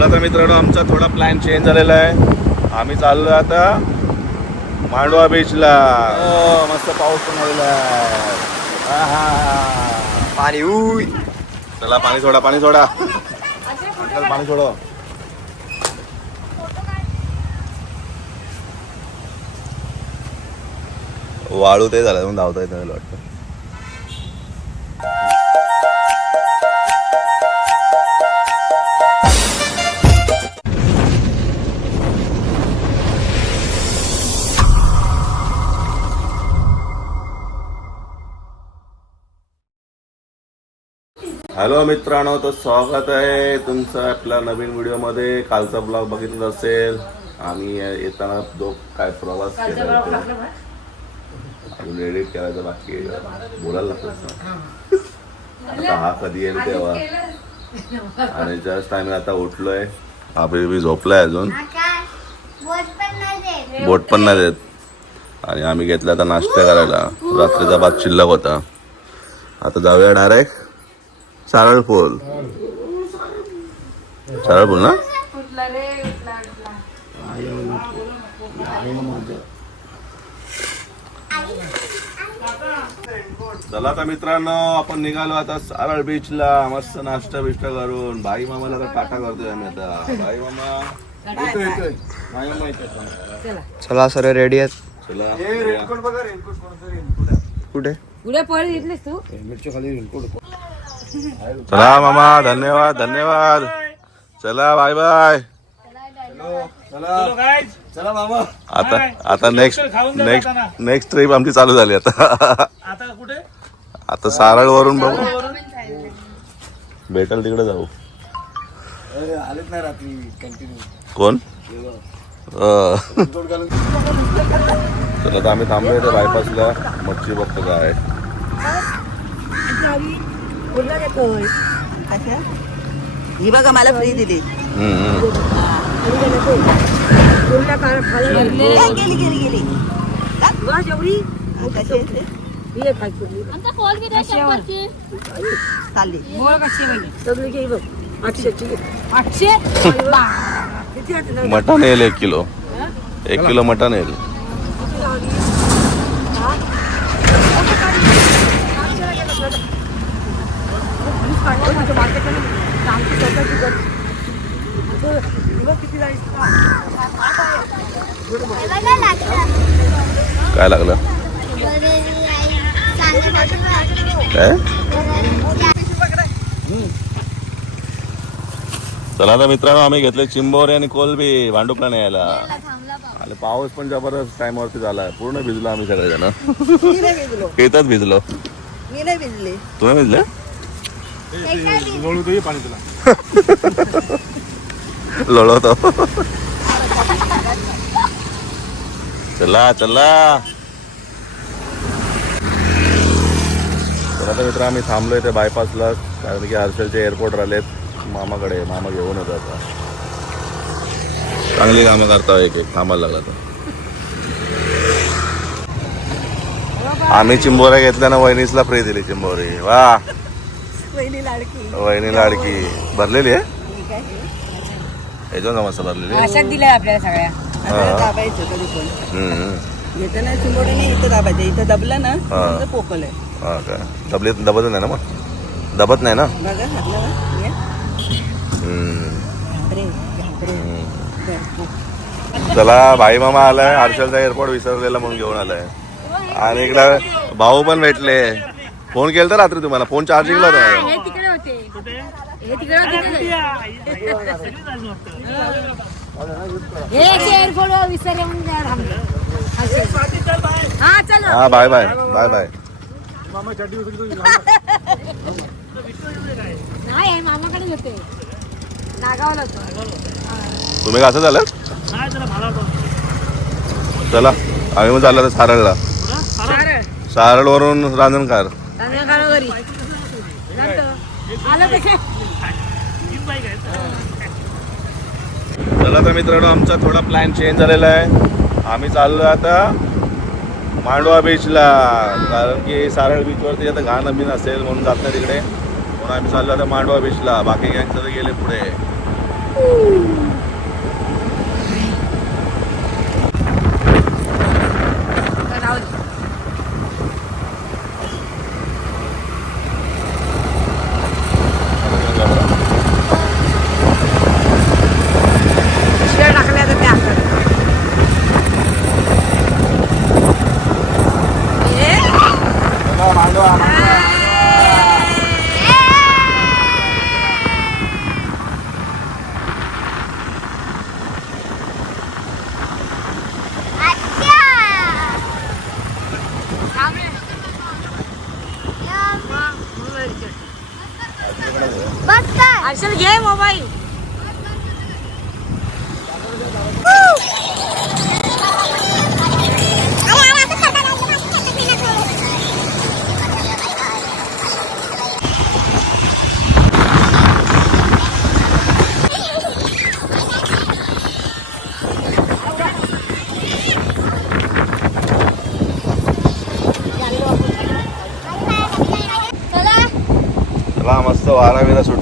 चला तर मित्रांनो आमचा थोडा प्लॅन चेंज झालेला आहे. आम्ही चाललो आता मांडवा बीचला हो, मस्त पाऊस पण आलेला आहे. पाणी उय चला पाणी सोडा पाणी सोडा. अंकल, पाणी सोडा. वाळू ते झालं धावता येत वाटतं. हॅलो मित्रांनो तर स्वागत आहे तुमचं आपल्या नवीन व्हिडिओमध्ये. कालचा ब्लॉग बघितला असेल. आम्ही येताना दो काय प्रवास केला होता. अजून एडिट करायचं बाकी आहे. बोलायला लागतं ना आता हा कधी येईल तेव्हा. आणि जस्ट आम्ही आता उठलोय. हा बेबी झोपलाय अजून. बोट पण नाही देत. आणि आम्ही घेतला आता नाश्ता करायला. रात्रीचा भात शिल्लक होता. आता जाऊया डायरेक्ट सारळ पूल सारळ पूल ना? चला आता मित्रांनो आपण निघालो आता सारळ बीचला मस्त नाश्ता बिष्टा करून. भाई मामाला आता टाटा करतोय आम्ही आता. भाई मामा. येतोय येतोय. भाई मामा येतोय चला सर रेडी आहेत. चला. कुठे? उद्या पळ घेतलीस तू? चला मामा धन्यवाद धन्यवाद. चला बाय बाय. चला मामा. आता आता नेक्स्ट नेक्स्ट नेक्स्ट ट्रिप आमची चालू झाली आता. आता कुठे? आता सारळ वरून बघू भेटल तिकडे जाऊ. अरे आलेच नाही रात्री कंटिन्यू कोण? अं. चला आता आम्ही थांबलो इथे बायपासला मच्छी बघतो काय. घेतोय ही बघा मला फ्री दिली. हम्म, हम्म. कुठल्या काळ खायला घातली? गेली गेली. गेली वा, जेवढी. कशी आहे ते? ही एक खायची कुठली. चालली. गोळ कशी आहे सगळी घे बघ. आठशेची घे. आठशे? किती दे. मटण येईल एक किलो. एक किलो मटण येईल. माझ्या. आमची स्वतःची किती जायचं? काय लागलं? काय? चला आता मित्रांनो आम्ही घेतले चिंबोरे आणि कोलबी भांडुपला न्यायला आणि पाऊस पण जबरदस्त टाइमवरती झालाय. पूर्ण भिजलो आम्ही सगळेजण. मी नाही भिजलो. येतच भिजलो? मी लोळवतो. चला चला. तर आता मित्र आम्ही थांबलो इथे बायपासला कारण की हर्षलचे एअरपोर्ट राहिलेत. मामाकडे मामा घेऊन होता आता. चांगली कामं करता हो एक एक थांबायला लागला तर आम्ही चिंबोऱ्या घेतल्या ना वहिनीसला फ्री दिली चिंबोरी. वा. पहिली लाडकी. वहिनी लाडकी. भरलेली आहे? याच्यावर मस्त भरलेली आहे? अशात दिल्या आपल्याला सगळ्या. आता दाबायचं कधी पण हम्म. घेताना चिंबोडे नाही इथं दाबायचं. इथं दबलं ना हा. पोकल आहे. हा काय दबले दबत नाही ना मग? दबत नाही ना? बघा घातलं ना ये. हम्म. घाबरे घाबरे. बरं, पोक. चला भाई मामा आलाय. हर्षलचा एअरपोर्ट विसरलेला म्हणून घेऊन आलाय. आणि इकडे भाऊ पण भेटले. फोन केलता रात्री तुम्हाला? फोन चार्जिंगला होता. हे तिकडे होते. हे तिकडे होते हे एअरफोन. हा चल. हा बाय बाय बाय बाय नाही मामाकडे होते. नागावला होतो. तुम्ही कसं झालं. चला आम्ही मग चाललो सारळला. सारळ. वरून रांजणकार घरी आलं चला तर मित्रांनो आमचा थोडा प्लॅन चेंज झालेला आहे. आम्ही चाललो आता मांडवा बीचला कारण की सारळ बीचवरती आता घाण बीन असेल म्हणून जात नाही तिकडे. म्हणून आम्ही चाललो आता मांडवा बीचला बाकी गँग गेले पुढे.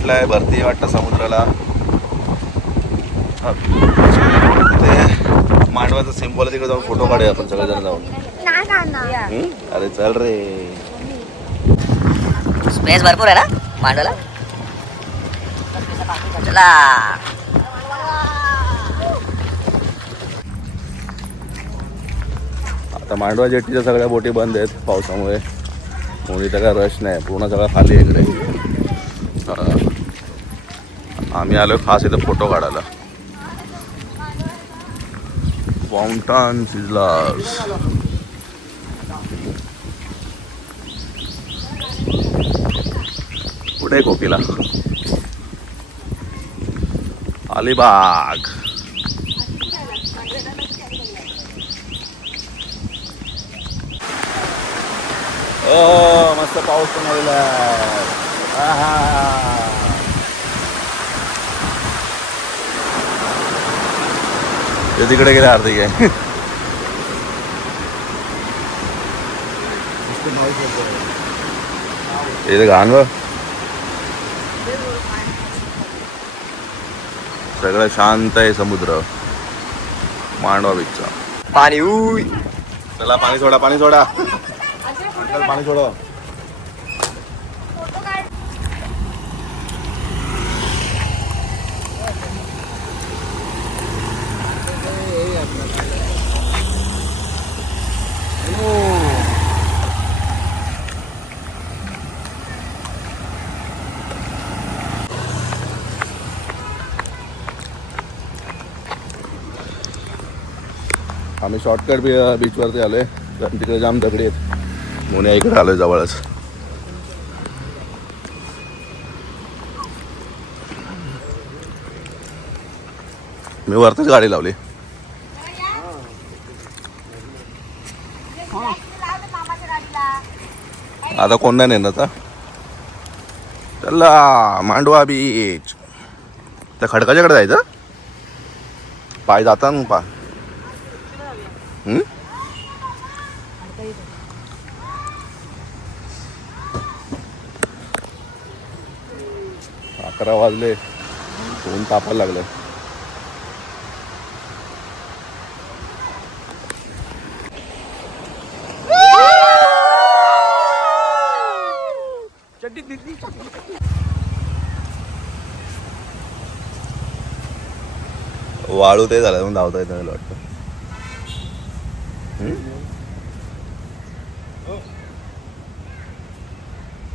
सुटलाय भरती वाटतं समुद्राला. ते मांडवाचं सिम्बॉल तिकडे जाऊन फोटो काढूया आपण सगळेजण जाऊन. हम्म? अरे चल रे. स्पेस भरपूर आहे ना मांडवला? चला. आता मांडवा जेट्टीच्या सगळ्या बोटी बंद आहेत पावसामुळे. म्हणून इथं काय रश नाही. पूर्ण सगळं खाली इकडे. आम्ही आलो खास इथं फोटो काढायला. फाउंटन सिझलर्स कुठे कोकिला? अलिबाग. ओ मस्त पाऊस पण आलेला आहे. आहा. ते तिकडे गेले हार्दिक आहे इथे घाण बघ सगळं शांत आहे समुद्र मांडवा बीचचा पाणी उई चला पाणी सोडा पाणी सोडा अंकल पाणी सोडा आम्ही शॉर्टकट बी बीचवरती आलो कारण तिकडे जाम दगडी आहेत. मुने इकडे आलोय जवळच. मी वरतीच गाडी लावली. आता कोण नाही नेणार आता? चला मांडवा बीच त्या खडकाच्याकडे जायचं? पाय जाता ना पा. अकरा वाजले. ऊन तापायला लागलं वाळू ते झालं धावता येत नाही मला वाटतं.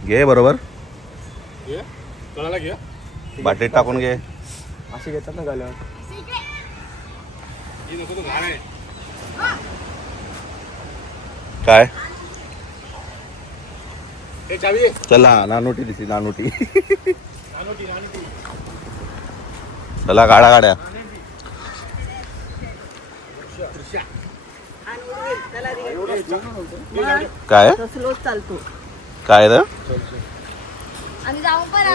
घे बरोबर. बाटलीत टाकून घे. असे घेतात ना गाल्या काय? चला नानोटी दिसली नानोटी. चला गाड्या. गाड्या काय? स्लोच चालतो काय रे? आणि पण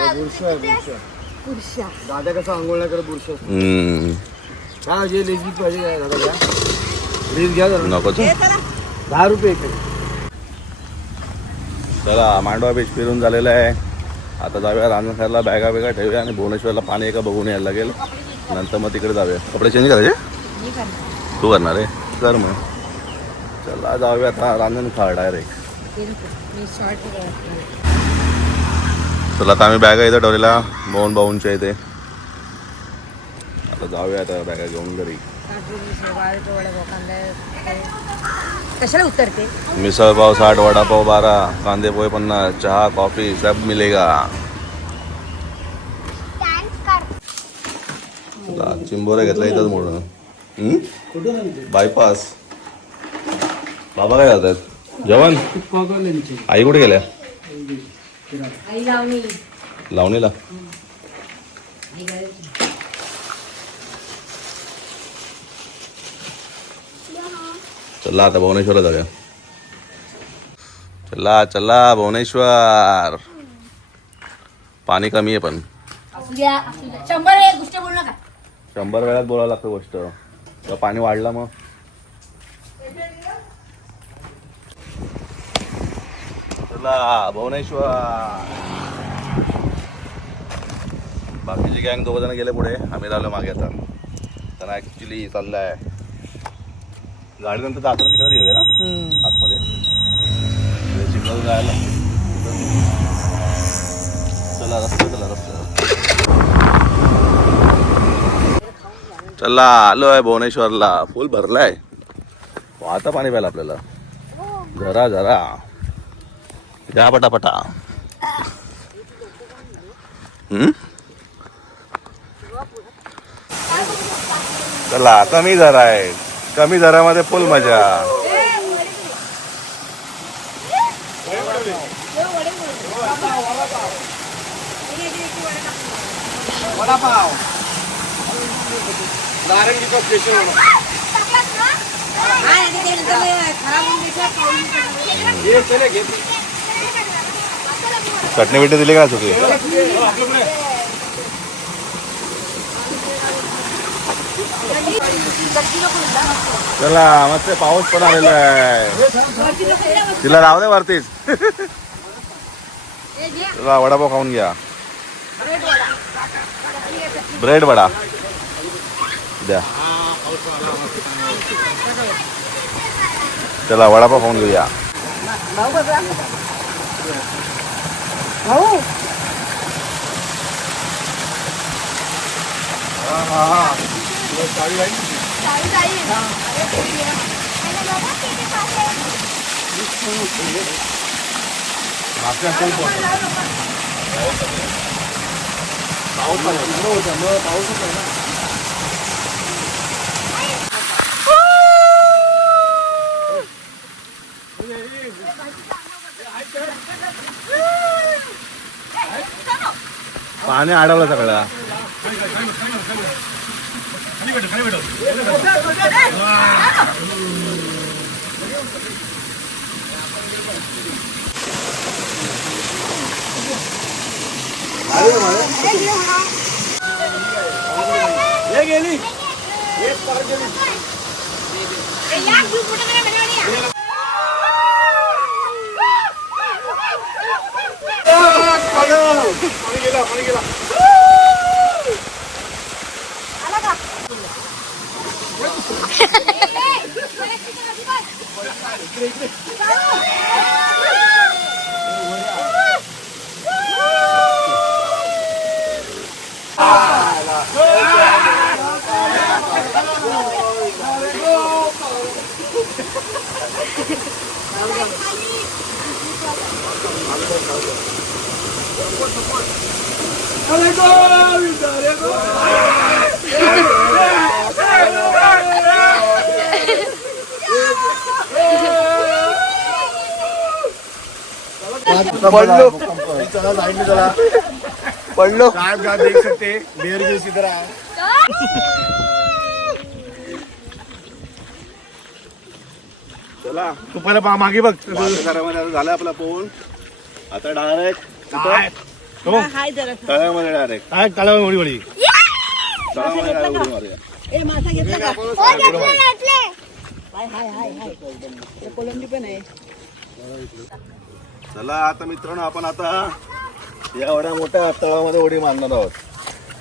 दादा कसं आंघोळ नाही करत बुरशी हा जे पाहिजे काय दादा घ्या. घ्या जरा. नकोच दहा रुपये एक चला मांडवा बीच फिरून झालेला आहे. आता जाऊया रांजणखेरला बॅगा बिगा ठेवूया आणि भुवनेश्वरला पाणी एका बघून यायला लागेल. नंतर मग तिकडे जाऊया. कपडे चेंज करायचे? तू करणार आहे. कर मग. चला जाऊया आता रांजणखार डायरेक्ट मी शॉर्ट चला आता आम्ही बॅगा इथं ठेवलेल्या भाऊन भाऊंच्या इथे. आता जाऊया आता बॅगा घेऊन घरी. कशाला उतरते? मिसळ पाव साठ वडापाव बारा कांदे पोहे पन्नास चहा कॉफी सब मिलेगा. चला, चिंबोरे घेतला इथंच मोडून. बायपास बाबा काय करतात? जेवण? आई कुठे गेल्या? लावणीला. चला आता भुवनेश्वरला जाऊया. चला चला भुवनेश्वर. पाणी कमी आहे पण. शंभर वेळात बोलावं लागतं गोष्ट. पाणी वाढलं मग. चला भुवनेश्वर. बाकीचे गँग दोघं जण गेले पुढे. आम्ही राहिलो मागे आता. त्यांना ॲक्च्युली चाललाय. गाडी नंतर जाताना तिकडे घेऊया ना? आतमध्ये. चिखलात जायला. चला रस्ता चला रस्ता. चला आलोय भुवनेश्वरला. फुल भरलाय. आता पाणी प्यायला आपल्याला. जरा जरा. घ्या पटापटा. हम्म? चला कमी दरा आहे. कमी दरामध्ये फुल मजा. वडापाव. नारंगीचा स्पेशल घे चटणी बिटणी का चुकी चला, मस्त पाऊस पण आलेला आहे तिला राहू दे वरतीच चला, वडापाव खाऊन घ्या. ब्रेड वडा. द्या. चला, वडापाव खाऊन घेऊया. 哦。啊啊啊！我下雨来一起。下雨来一。啊。还有那个，我给你发的。你出去。马上工作。来了吗？来了吗？保守，么保守的呢？पाणी अडवलं सगळं. हे गेली पाणी गेला पाणी गेला पडलो. चला साइड चला पडलो काय का देख सकते बेर इधर आहे चला. तू पहिला मागे बघ. झालं आपला पोल आता डायरेक्ट हो हाय जरा. तळ्यामध्ये डायरेक्ट काय तळ्यामध्ये direct उडी मारूया ए मासा घेतला का? हाय हाय हाय हाय. ते कोलंबी पण आहे. चला आता मित्रांनो आपण आता या एवढ्या मोठ्या तळामध्ये उडी मारणार आहोत.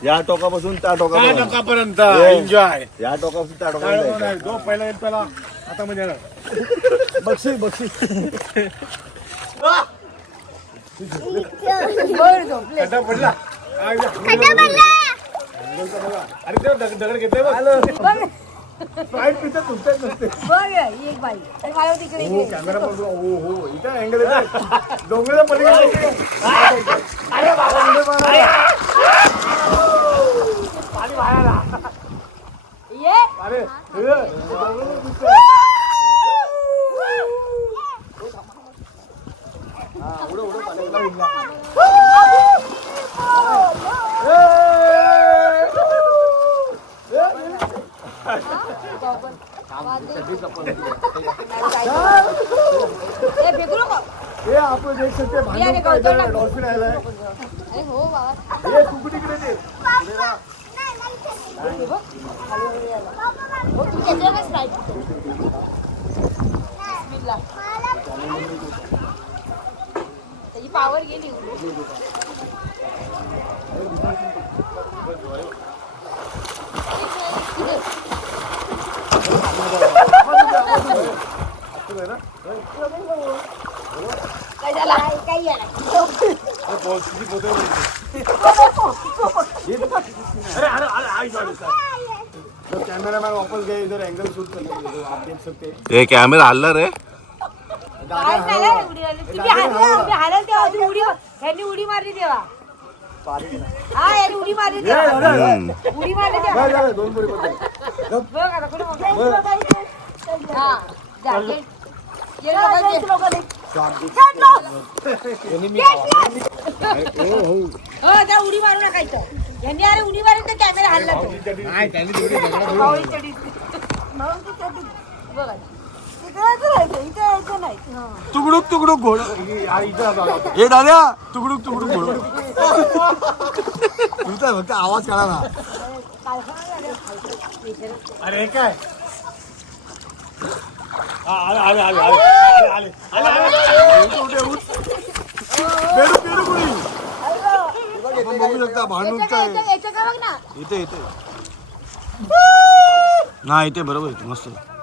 या टोकापासून त्या काय टोकापर्यंत. नकापर्यंत हो. एन्जॉय या टोकापासून त्या टोकापर्यंत जायचं. जो पहिला येईल त्याला आता म्हणजे येणार. खड्डा पडला अरे ते दगड घेतोय बघ Sprite पितं नसते बघ एक बाई आणि मला तिकडे हो कॅमेरा हो हो इथं अँगल पलीकडे अरे अरे नको. हे आपण देख सकते भांडण काय इथं डॉल्फिन आलाय हो हे तू तिकडे ते पावर ये गेली कैमरा मैन वापस गए इधर एंगल शूट कर करने आप देख सकते हैं ये कैमरा हल्ला रहे तुम्ही हारला तुम्ही हाराल तेव्हा तुम्ही उडी ह्यांनी उडी मारली तेव्हा हा यांनी उडी मारली तेव्हा हम्म. उडी मारली तेव्हा काय झालं? दोन पोरी बद्दल बघ आता कुठे बघ. हा जा, ये. ये लोकं दे. हो त्या उडी मारू नका इथं यांनी अरे उडी मारली तर कॅमेरा हल्ला तो चढी. बघ आता. टुकड़ुक टुकड़ुक घोड़ा हे दादा टुकड़ुक टुकड़ुक घोडा तुमचा फक्त आवाज काढा ना अरे काय आले आले आले आले आले पेरू पेरू पुरी बघू शकता भांडूनचा इथे इथे नाही इथे बरोबर मस्त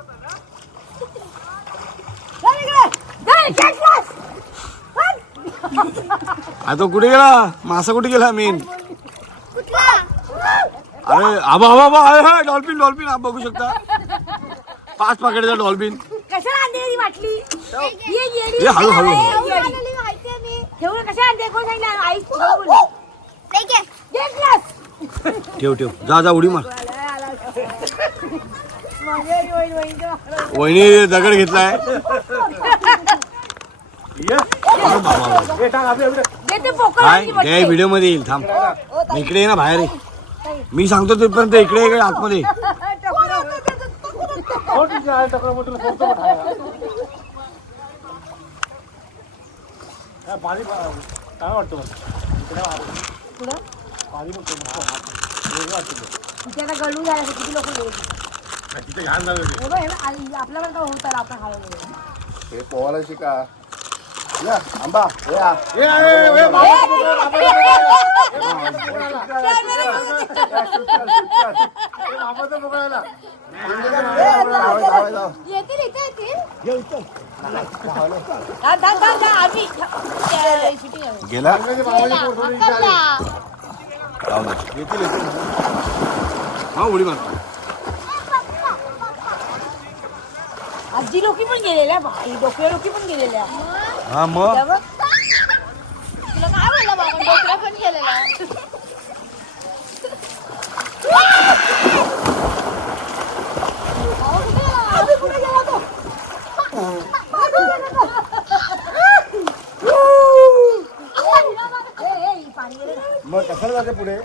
आता कुठे गेला? मासा कुठे गेला मेन? अरे आबा आबा आबा अरे हाय डॉल्फिन डॉल्फिन आप बघू शकता. पाच पाकिटाचा डॉल्फिन. कशाला ही ये हळू, हळू. ठेवू कोण सांगितलं आई ठेव जा जा उडी मार. वहिनी दगड घेतलाय. काय. व्हिडिओमध्ये येईल थांब हो, ताई. इकडे ये ना बाहेर ये मी सांगतो तिथपर्यंत इकडे ये, इकडे आतमध्ये ये. काय वाटतं पुढं? पाणी तिथे आता गळू झाला किती लोक येईल तिथे घाण झालं हे बघ, हे बघ, आणि आपल्याला काय होत आलं आपण हे पोहायला शिका आंबा येतील आजी लोकी पण गेलेल्या बाई डोक्या लोकी पण गेलेल्या हा मग त्या बघ. तुला काय बोलला बाबा डोकऱ्या पण गेलेल्या बाबा कुठे गेला? आजी कुठे गेला तो? ए, ए, ही पाणी गेलं ना. मग कशाला जाते पुढे ए,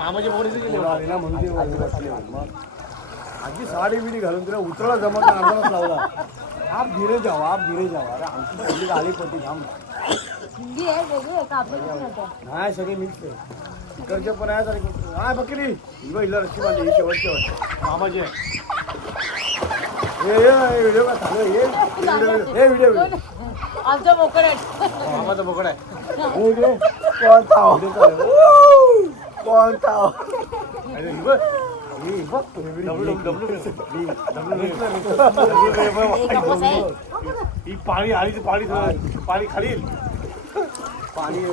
गेले ना म्हणून ते वर बसले. मग आजी साडी बिडी घालून तिला उतरला जमत नाही, लावला. आप धीरे जाओ आप धीरे जाओ अरे आमची पहिली गाडी पडली थांब हिंदी आहे वेगळी आहे का? नाही सगळे मिक्स आहे. तिकडचे पण आहेत आणि इकडचे- हा बकरी. ही बघ, हिला रस्सी बांधली ही शेवटची वाटते मामाची आहे हे हे व्हिडिओ का चालू आहे? हे व्हिडिओ हे व्हिडिओ. आमचं मोकळ आहे. मामाचा बोकड आहे. हे व्हिडिओ थाव व्हिडिओ चालू आहे. કોન્ટા અરે ઈવ ઈવ ડબલ ડબલ ડબલ ઈ પાણી આલી તો પાણી પાણી ખાલી પાણી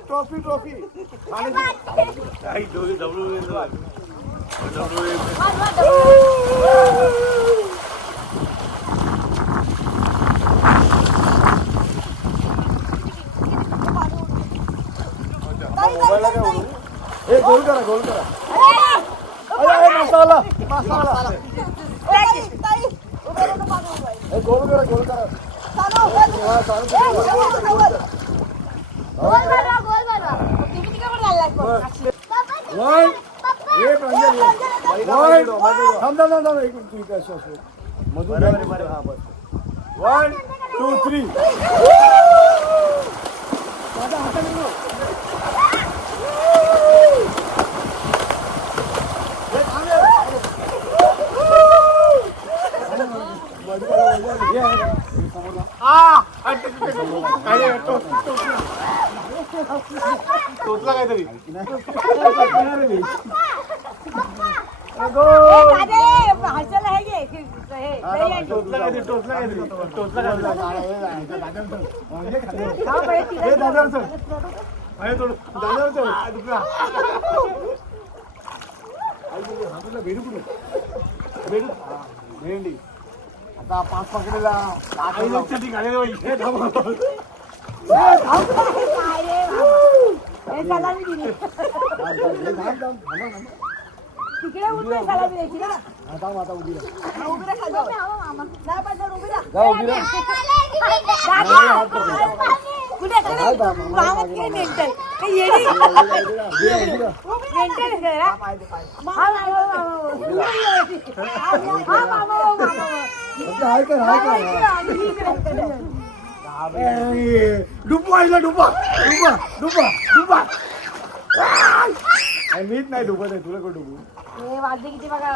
ટ્રોફી ટ્રોફી પાણી ડબલ গোল করা গোল করা আরে মাসালা মাসালা এই গোল করা গোল করা সানো হ্যাঁ সানো গোল করা গোল করা গোল দাদা হাতে নিও टोचला काहीतरी टोचला काहीतरी टोचला काहीतरी टोचला काहीतरी हे दादावर चढ अरे थोडं दादावर चढ दुसरा. कुठे भेटू भेंडी आता पाच पकडेला आई लक्षात ठिकाणी रे बाई. हे थांब. काय रे बाबा? सलामी दिली. थांब, थांब, थांब, थांब, थांब. तिकडे उतरे सलामी द्यायची ना थांब आता उभी राहा. उभी राहा खाली. नाही पाहिजे, उभी राहा. जा उभी राहा. दादा, कुठे कुठे मामात काय मेंटल काय येडी मेंटल आहे का? हा, मामा, मामा, मामा. हा, मामा, मामा. आता हाय कर, हाय कर. आईला डुबा डुबा डुबा डुबा मीच नाही डुबत आहे तुला कोण डुबू हे वाजले किती बघा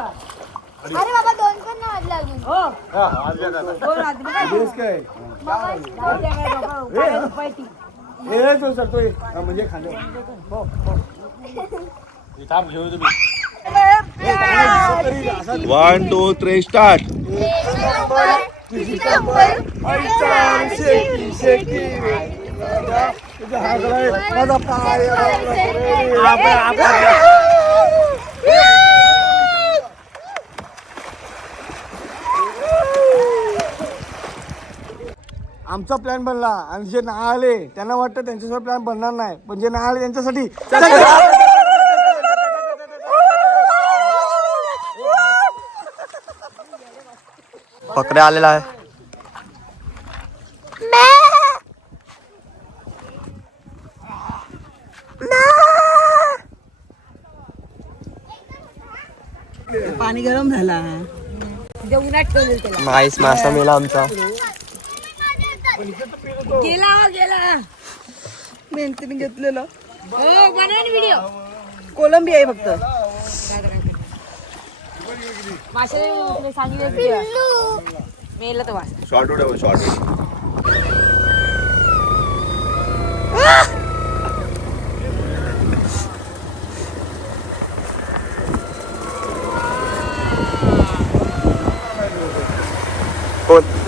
अरे बाबा दोन पण नाही वाजले अजून हो दोन वाजले बेस काय जाऊ द्या काय तो म्हणजे खाल्लं हो, हो. थांब घेऊ तुम्ही वन टू थ्री स्टार्ट आमचा प्लॅन बनला. आणि जे ना आले त्यांना वाटतं त्यांच्यासोबत प्लॅन बनणार नाही. पण जे ना आले त्यांच्यासाठी पकडे आलेला आहे पाणी गरम झाला नाहीस मासा मेला आमचा. गेला गेला. मेहनतीने घेतलेलं. हो कोलंबी आहे फक्त. माशाला सांगितलं मेलं तर वाच शॉर्ट उड्या शॉर्ट कोण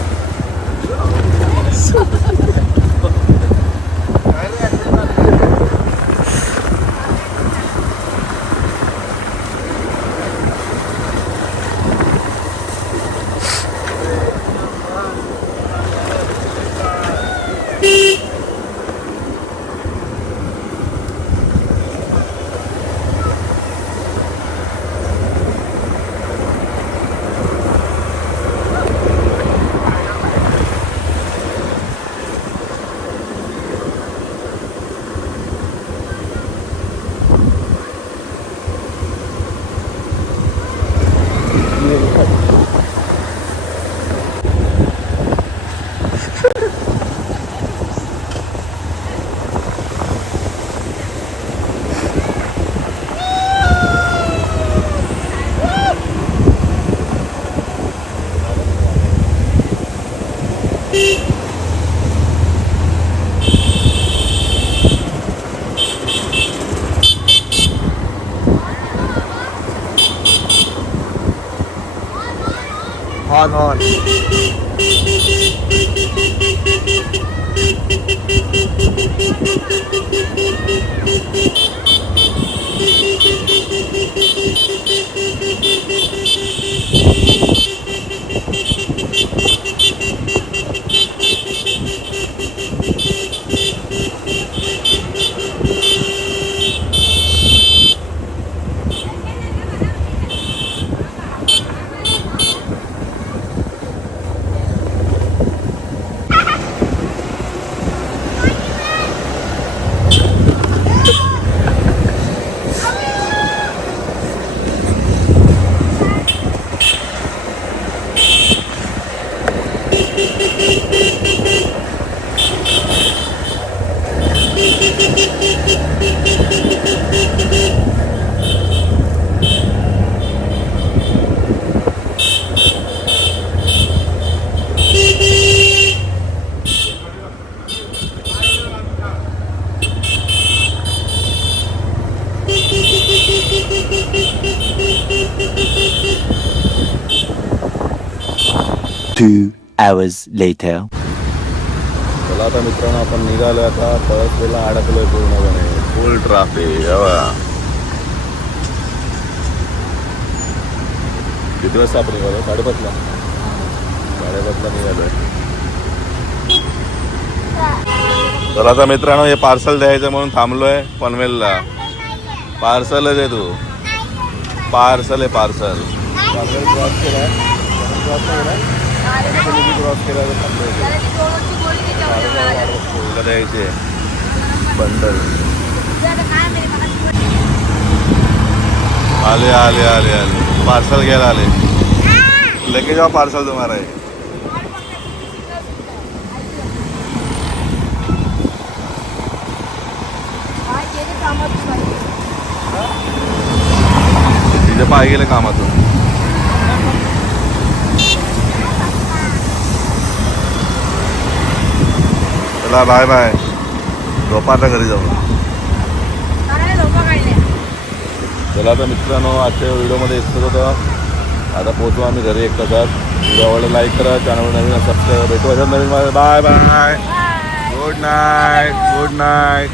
hours later. चला आता मित्रांनो आपण निघालो आता. पळसपेला अडकलोय पूर्णपणे. फुल ट्राफिक किती वाजता आपण निघालो साडेपाचला. साडेपाचला निघालोय. तर आता मित्रांनो हे पार्सल द्यायचं म्हणून थांबलोय पनवेलला. पार्सलच आहे तू. पार्सल आहे पार्सल क्रॉस केलाय. क्रॉस केलाय. क्रॉस केलाय तर थांबलोय द्यायचे बंडल आले. आले आले आले. पार्सल घ्यायला आले लगेच जाओ पार्सल तुम्हाला आहे. तिथे पाय गेले कामातून. चला बाय बाय. झोपा आता घरी जाऊ चला आता मित्रांनो आजच्या व्हिडिओमध्ये इतकंच होतं. आता पोहोचू आम्ही घरी एक तासात. व्हिडिओ आवडला लाईक करा. चॅनल नवीन सबस्क्राईब भेटू अशा नवीन bye bye good night good night